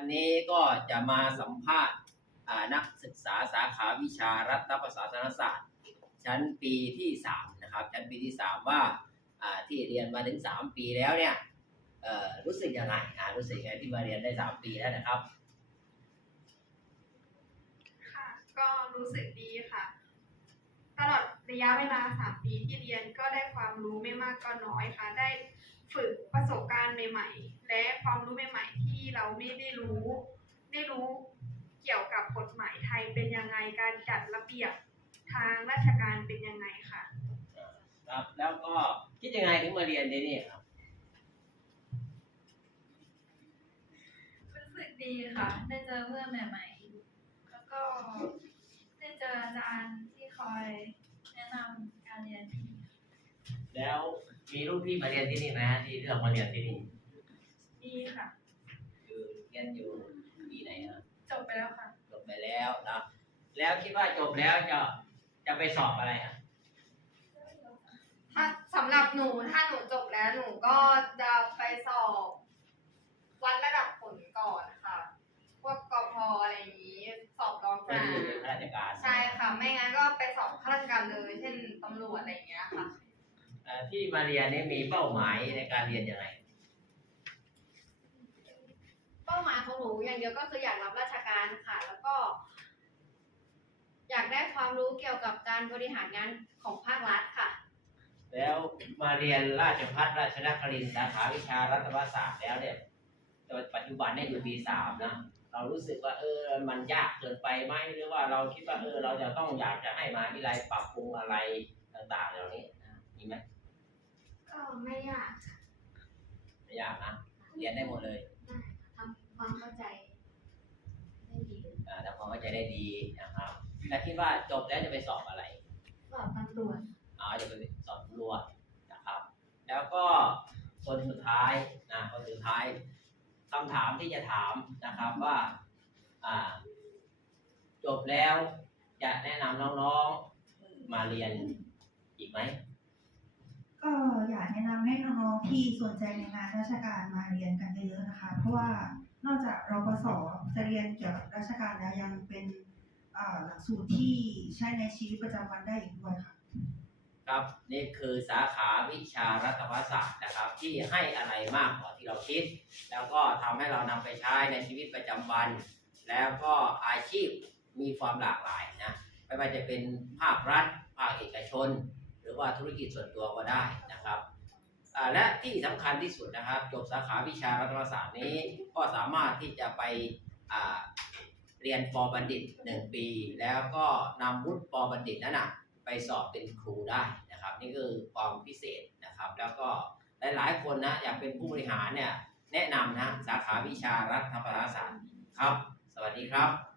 วันนี้ก็จะมาสัมภาษณ์นักศึกษาสาขาวิชารัฐประศาสนศาสตร์ ชั้นปีที่สามนะครับชั้นปีที่สามว่าที่เรียนมาถึงสามปีแล้วเนี่ยรู้สึกยังไงรู้สึกยังไงที่มาเรียนได้สามปีแล้วนะครับ ค่ะก็รู้สึกดีค่ะ ระยะเวลาสามปีที่เรียนก็ได้ความรู้ไม่มากก็น้อยค่ะ ได้ฝึกประสบการณ์ใหม่ ๆ และความรู้ใหม่ ๆ ที่เราไม่ได้รู้ได้รู้เกี่ยวกับกฎหมายไทยเป็นยังไงการจัดระเบียบทางราชการเป็นยังไงค่ะ ครับ แล้วก็คิดยังไงถึงมาเรียนที่นี่ครับ รู้สึกดีค่ะ ได้เจอเพื่อนใหม่ ๆ แล้วก็ได้เจออาจารย์ที่คอย แนะนำการเรียนที่นี่แล้วมีรุ่นพี่มาเรียนที่นี่ไหมฮะที่เลือกมาเรียนที่นี่ดีค่ะคือเรียนอยู่ปีไหนฮะจบไปแล้วค่ะ จบไปแล้วนะแล้วคิดว่าจบแล้วจะจะไปสอบอะไรฮะถ้าสำหรับหนูถ้าหนูจบแล้วหนูก็จะไปสอบ การเลย เช่นตำรวจอะไรอย่างเงี้ยค่ะ เอ่อที่มาเรียนนี่มีเป้าหมายในการเรียนยังไง เป้าหมายของหนูอย่างเดียวก็คืออยากรับราชการค่ะ แล้วก็ อยากได้ความรู้เกี่ยวกับการบริหารงานของภาครัฐค่ะ แล้วมาเรียนราชพัฒราชนครินทร์สาขาวิชารัฐศาสตร์แล้วเนี่ยปัจจุบันเนี่ยอยู่ปีสามนะ เรารู้สึกว่าเออมันยากเกินไปไหมหรือว่าเราคิดว่าเออเราจะต้องอยากจะให้มหาวิทยาลัยปรับปรุงอะไรต่างๆเหล่านี้นะมีไหมก็ไม่ยากไม่ยากนะเรียนได้หมดเลยทำความเข้าใจได้ดีอ่าทำความเข้าใจได้ดีนะครับแล้วคิดว่าจบแล้วจะไปสอบอะไรสอบตำรวจอ๋อจะไปสอบตำรวจนะครับ แล้วก็คนสุดท้ายนะคนสุดท้าย คำถามที่จะถามนะครับว่าอ่าจบแล้วจะแนะนำน้องๆมาเรียนอีกไหมก็อยากแนะนำให้น้องๆที่สนใจในงานราชการมาเรียนกันเยอะๆนะคะ เพราะว่านอกจากรปศจะเรียนเกี่ยวกับราชการแล้วยังเป็นหลักสูตรที่ใช้ในชีวิตประจำวันได้อีกด้วยค่ะ ครับนี่คือสาขาวิชารัฐศาสตร์นะครับ ที่ให้อะไรมากกว่าที่เราคิด แล้วก็ทำให้เรานำไปใช้ในชีวิตประจำวัน แล้วก็อาชีพมีความหลากหลายนะไม่ว่าจะเป็นภาครัฐภาคเอกชน หรือว่าธุรกิจส่วนตัวก็ได้นะครับและที่สำคัญที่สุดนะครับจบสาขาวิชารัฐศาสตร์นี้ ก็สามารถที่จะไปเรียนปบัณฑิตหนึ่งปี แล้วก็นำวุฒิปบัณฑิตนั้นนะ ไปสอบเป็นครูได้นะครับ นี่คือความพิเศษนะครับ แล้วก็หลายๆ คนนะอยากเป็นผู้บริหารเนี่ยแนะนำนะสาขาวิชารัฐประศาสตร์ครับ สวัสดีครับ